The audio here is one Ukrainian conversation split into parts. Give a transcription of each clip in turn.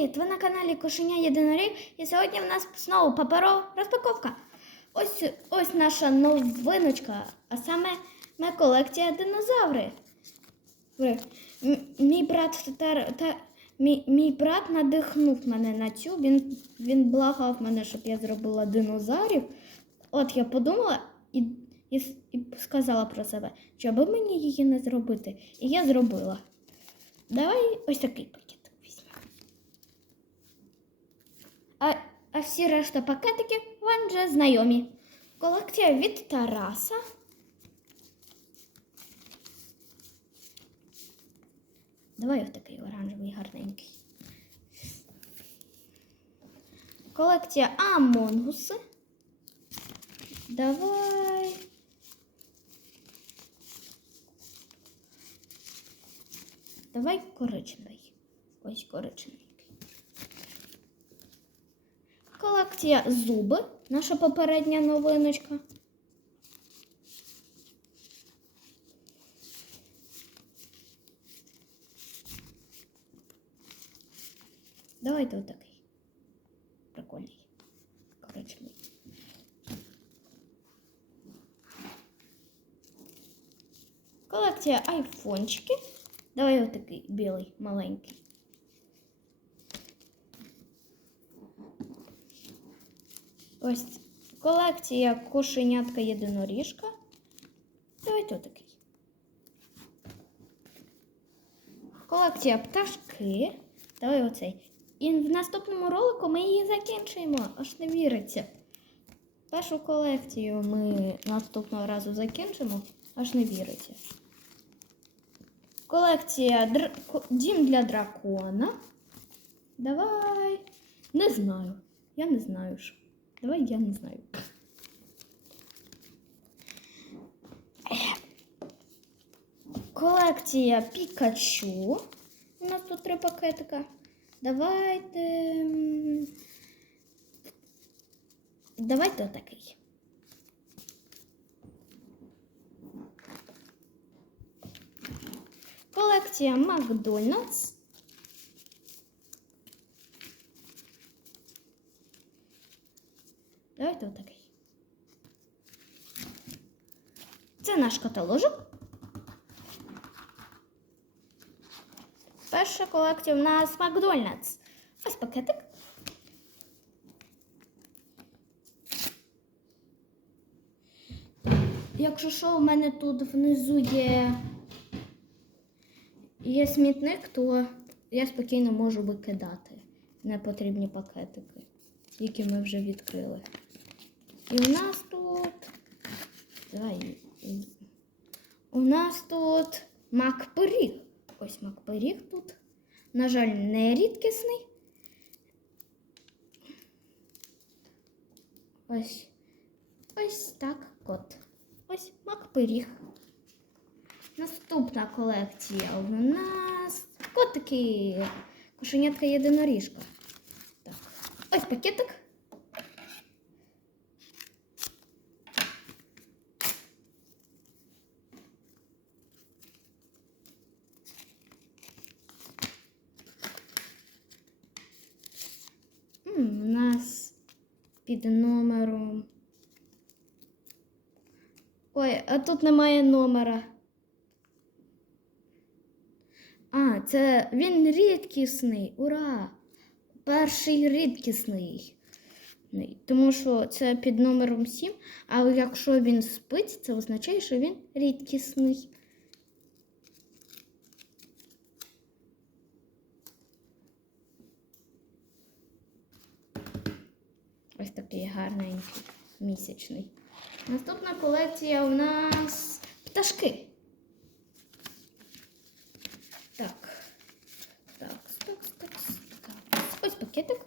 Привіт! Ви на каналі Кошеня Єдиноріг і сьогодні в нас знову паперова розпаковка. Ось ось наша новиночка, а саме моя колекція динозаври. Мій брат та, та, мій, мій брат надихнув мене на цю. Він, він благав мене, щоб я зробила динозаврів. От я подумала і, і, і сказала про себе, що аби мені її не зробити. І я зробила. Давай ось такий пакет візьмемо. А, а всі решта пакетики вам вже знайомі. Колекція від Тараса. Давай ось такий оранжевий гарненький. Колекція Амонгуси. Давай. Давай коричневий. Ось коричневий. Колекція зуби. Наша попередня новиночка. Давайте отакий. Прикольний. Коричневий. Колекція айфончики. Давай отакий білий, маленький. Ось колекція кошенятка єдиноріжка. Давайте отакий. Колекція пташки. Давай оцей. І в наступному ролику ми її закінчуємо, аж не віриться. Першу колекцію ми наступного разу закінчимо, аж не віриться. Колекція др... Дім для дракона. Давай. Не знаю. Я не знаю. що. Давай я не знаю. Колекція Пікачу. У нас тут три пакетика. Давайте. м, Давайте отакий. Колекція Макдональдс. Наш каталожок. Перша колекція в нас Макдональдс. Ось пакетик. Якщо що, у мене тут внизу є, є смітник, то я спокійно можу викидати непотрібні пакетики, які ми вже відкрили. І у нас тут. Давай. У нас тут мак-пиріг. Ось мак-пиріг тут. На жаль, не рідкісний. Ось. Ось так кот. Ось мак-пиріг. Наступна колекція у нас котики. Кошенятка єдиноріжка. Так. Ось пакетик. М, У нас під номером. Ой, а тут немає номера. А, це він рідкісний. Ура! Перший рідкісний. Тому що це під номером 7, але якщо він спить, це означає, що він рідкісний. Ось такий гарненький місячний. Наступна колекція у нас пташки. Так. Так, так, так, так. Ось пакетик.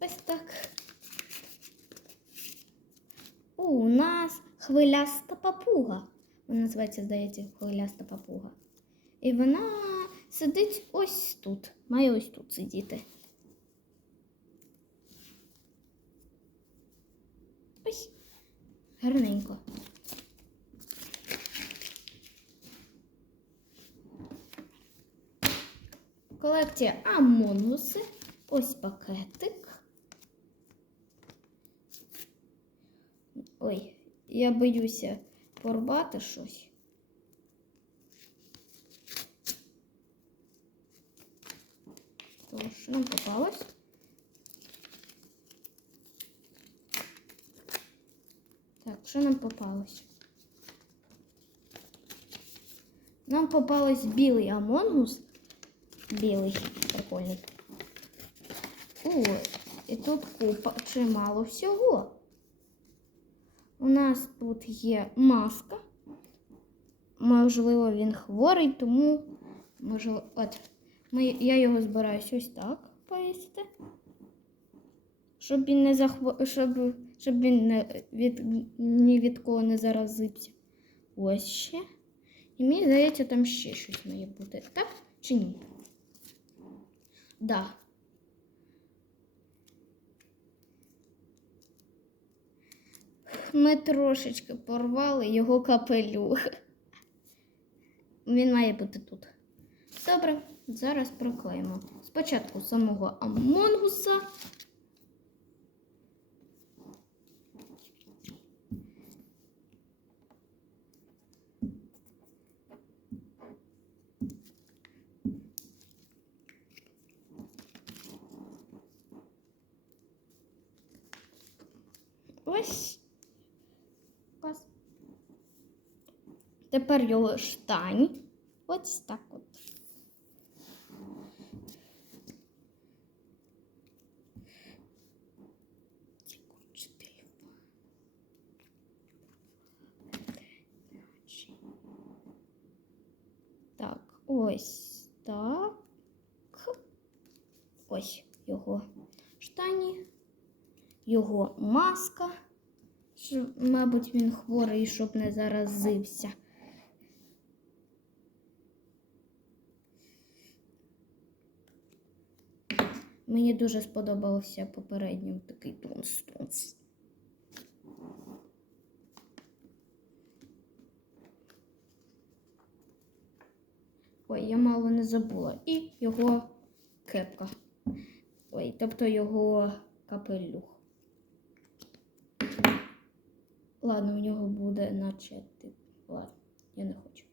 Ось так. О, у нас хвиляста папуга. Вона називається, здається, хвиляста папуга. І вона сидить ось тут. Має ось тут сидіти. Ось. Гарненько. колекція Амонуси. Ось пакетик. Ой, я боюся порвати щось. То, що нам попалось? Так, що нам попалось? Нам попалось білий амонгус. Білий, прикольний. О, і тут купа чимало всього. У нас тут є маска. Можливо, він хворий, тому можливо, от ми, я його збираюсь ось так повісити. Щоб він не захво... щоб, щоб він не від... ні від кого не заразився. Ось ще. І мені здається, там ще щось має бути. Так чи ні? Да. Ми трошечки порвали його капелюх. Він має бути тут. Добре, зараз проклеїмо. Спочатку самого Амонгуса. Ось. Ось. Тепер його штань. Ось так от. Так, ось так. Ось його штані, його маска. Мабуть, він хворий, щоб не заразився. Мені дуже сподобався попередній такий тунс-тунс. Ой, я мало не забула. І його кепка. Ой, тобто його капелюх. Ладно, у нього буде наче тип. Ладно, я не хочу.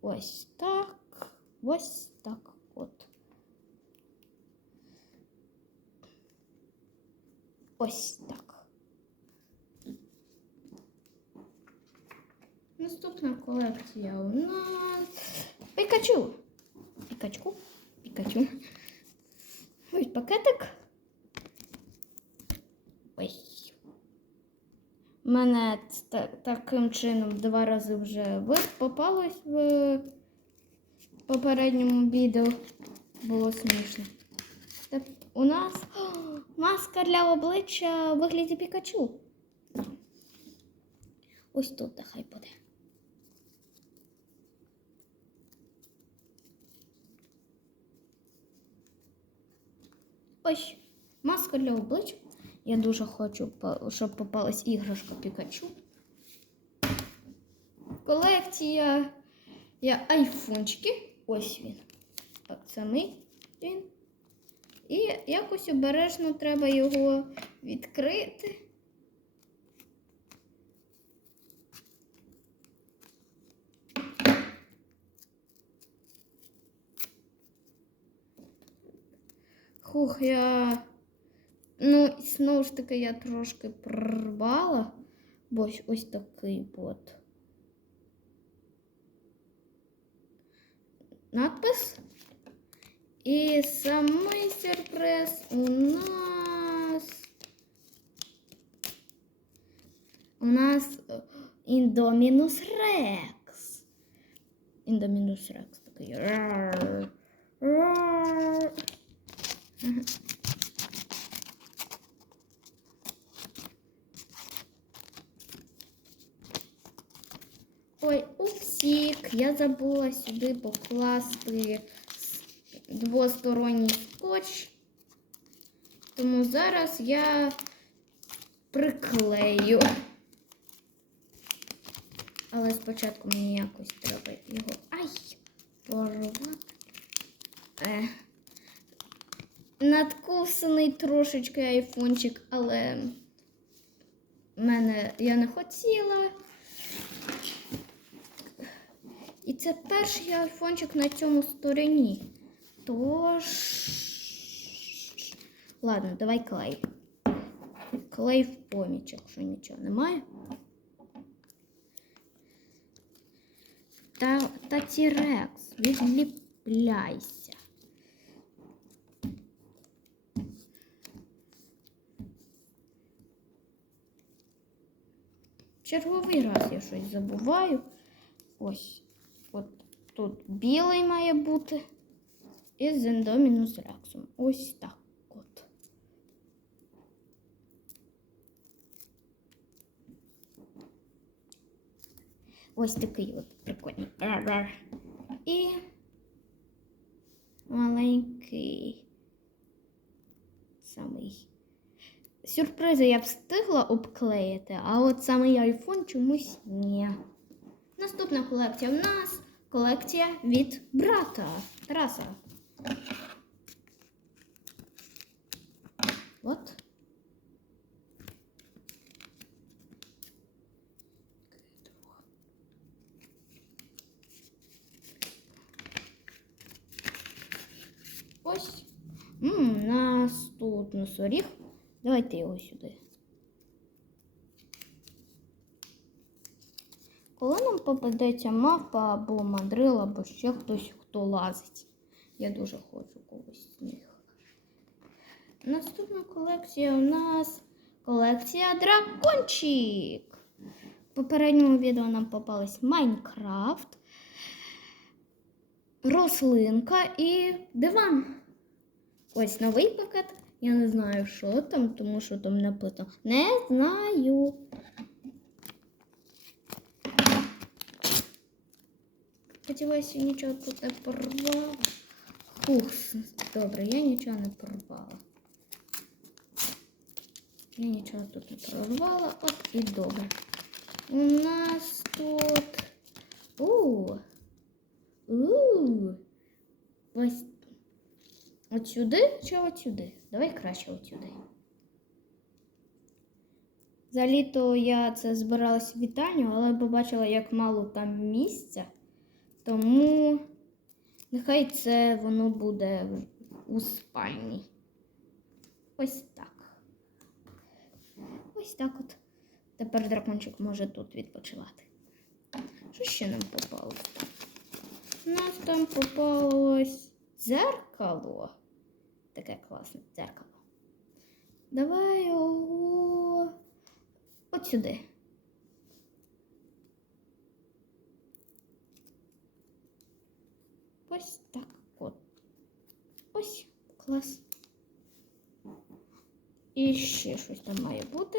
Ось так. Ось так от. Ось так. Наступна колекція у нас Пікачу. Пікачку. Пікачу. Ось пакетик. Ось. У мене таким чином два рази вже попалось в попередньому відео. Було смішно. Так, у нас маска для обличчя у вигляді Пікачу. Ось тут нехай буде. Ось маска для обличчя. Я дуже хочу, щоб попалась іграшка Пікачу. Колекція я айфончики. Ось він. Так, це він. І якось обережно треба його відкрити. Хух, я. Ну, знову ж таки, я трошки прорвала, бо ось, такий от. Надпис. І самий сюрприз у нас. У нас е, Індомінус Рекс. Індомінус Рекс такий. Рар, рар. Ага. Ой, упсік, я забула сюди покласти с- двосторонній скотч. Тому зараз я приклею. Але спочатку мені якось треба його. Ай! Порвати. Е. надкусаний трошечки айфончик, але мене я не хотіла. І це перший айфончик на цьому стороні. Тож. Ладно, давай клей. Клей в поміч, якщо нічого немає. Та, та тірекс, відліпляйся. Черговий раз я щось забуваю. Ось. От тут білий має бути. І з ендомінус рексом. Ось так от. Ось такий от прикольний. І маленький. Самий. Сюрпризи я встигла обклеїти, а от самий айфон чомусь ні. Наступна колекція в нас колекція від брата Тараса. От. Ось. М, нас тут носоріг. Давайте його сюди. Коли нам попадеться мавпа або мандрил, або ще хтось, хто лазить. Я дуже хочу когось з них. Наступна колекція у нас колекція дракончик. В попередньому відео нам попались Майнкрафт, рослинка і диван. Ось новий пакет. Я не знаю, що там, тому що там написано. Не знаю. Сподіваюся, нічого тут не порвала. Фух, добре, я нічого не порвала. Я нічого тут не прорвала. От і добре. У нас тут. У. У. Ось. От сюди чи от сюди? Давай краще от сюди. За літо я це збиралась в вітальню, але побачила, як мало там місця. Тому нехай це воно буде у спальні. Ось так. Ось так от. Тепер дракончик може тут відпочивати. Що ще нам попало? У нас там попалось дзеркало. Таке класне дзеркало. Давай його от сюди. Ось так от. Ось клас. І ще щось там має бути.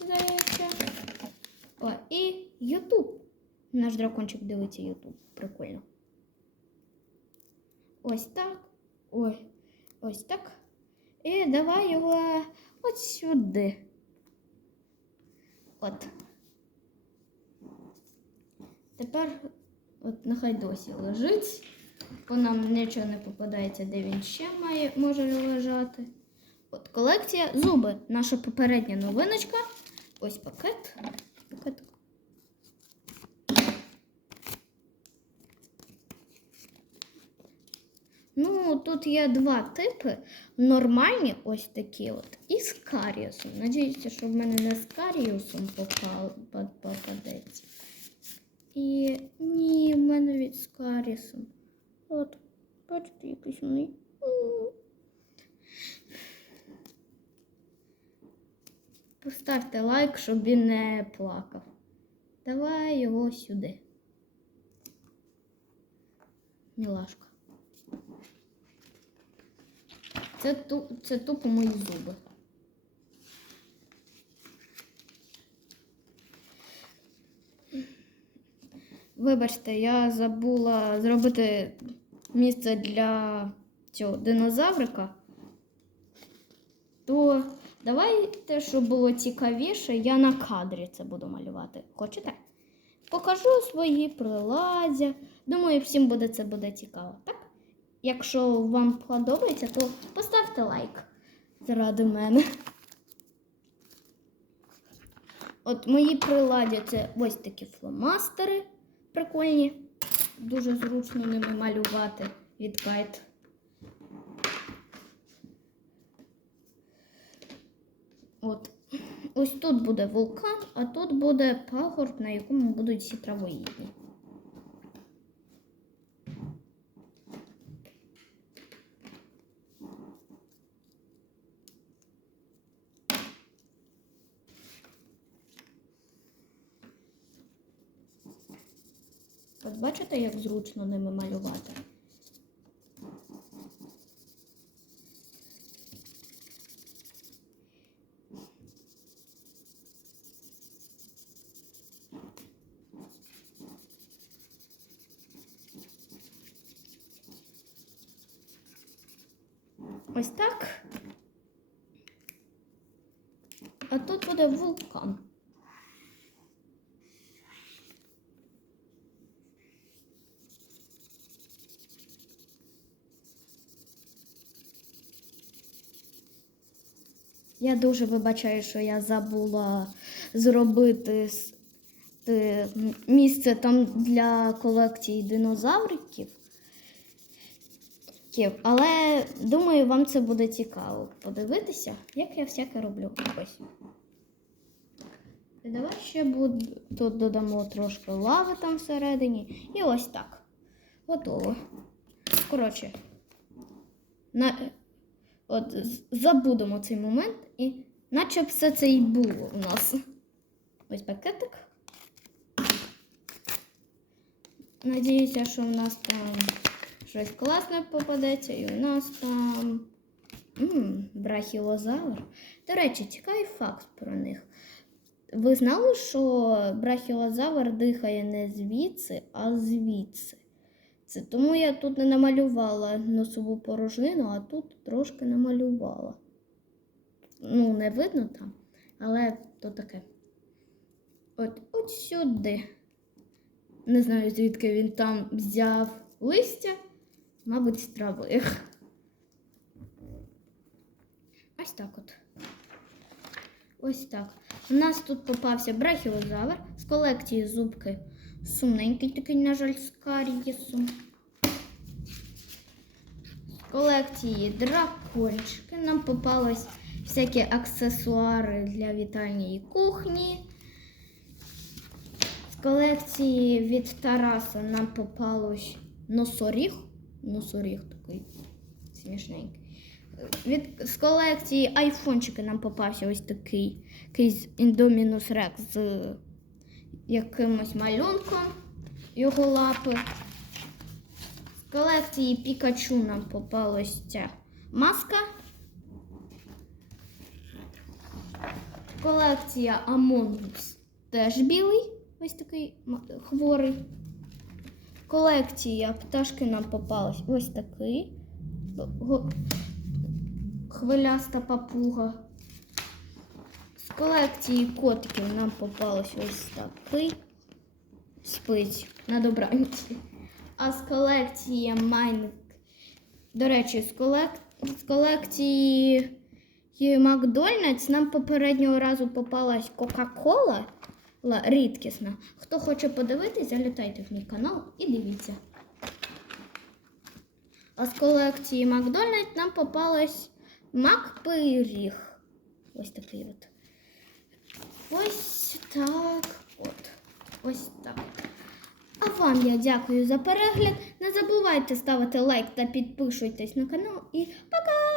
Здається. О, і Ютуб. Наш дракончик дивиться Ютуб. Прикольно. Ось так. Ой, ось так. І давай його от сюди. От. Тепер от нехай досі лежить, бо нам нічого не попадається, де він ще має, може лежати. От колекція зуби. Наша попередня новиночка. Ось пакет. Ну, тут є два типи. Нормальні, ось такі от, і з каріусом. Надіюся, що в мене не з каріусом попадеться. І ні, в мене від з каріусом. От, бачите, якийсь вони. Поставте лайк, щоб він не плакав. Давай його сюди. Мілашка. Це, це тупо мої зуби. Вибачте, я забула зробити місце для цього динозаврика. То давайте, щоб було цікавіше, я на кадрі це буду малювати. Хочете? Покажу свої приладдя. Думаю, всім буде це буде цікаво, так? Якщо вам подобається, то поставте лайк заради мене. От мої приладдя це ось такі фломастери прикольні. Дуже зручно ними малювати від кайт. От. Ось тут буде вулкан, а тут буде пагорб, на якому будуть всі травоїдні. От бачите, як зручно ними малювати? Ось так. А тут буде вулкан. Я дуже вибачаю, що я забула зробити м- місце там для колекції динозавриків. Але думаю, вам це буде цікаво подивитися, як я всяке роблю. Ось. І давай ще буд... тут додамо трошки лави там всередині. І ось так. Готово. Коротше, на... От забудемо цей момент і наче б все це і було у нас. Ось пакетик. Надіюся, що в нас там щось класне попадеться, і у нас там м, брахілозавр. До речі, цікавий факт про них. Ви знали, що брахілозавр дихає не звідси, а звідси. Це тому я тут не намалювала носову порожнину, а тут трошки намалювала. Ну, не видно там, але то таке. От, от сюди. Не знаю, звідки він там взяв листя, мабуть, з трави. Ось так от. Ось так. У нас тут попався брахіозавр з колекції зубки. Сумненький такий, на жаль, з карієсом. З колекції дракончики. Нам попались всякі аксесуари для вітальні кухні. З колекції від Тараса нам попалось носоріг. Носоріг такий смішненький. Від, з колекції айфончики нам попався ось такий якийсь Indominus Rex з якимось малюнком його лапи. З колекції Пікачу нам попалась ця маска. Колекція Among теж білий, ось такий хворий. Колекція пташки нам попалась ось такий. Хвиляста папуга. З колекції котиків нам попалось ось такий. Спить на добраніч. А з колекції Майн. До речі, з, колек... з колекції Макдональдс нам попереднього разу попалась Кока-Кола рідкісна. Хто хоче подивитись, залітайте в мій канал і дивіться. А з колекції Макдональдс нам попалась Макпиріг. Ось такий от. Ось так. От. Ось так. А вам я дякую за перегляд. Не забувайте ставити лайк та підписуйтесь на канал. І пока!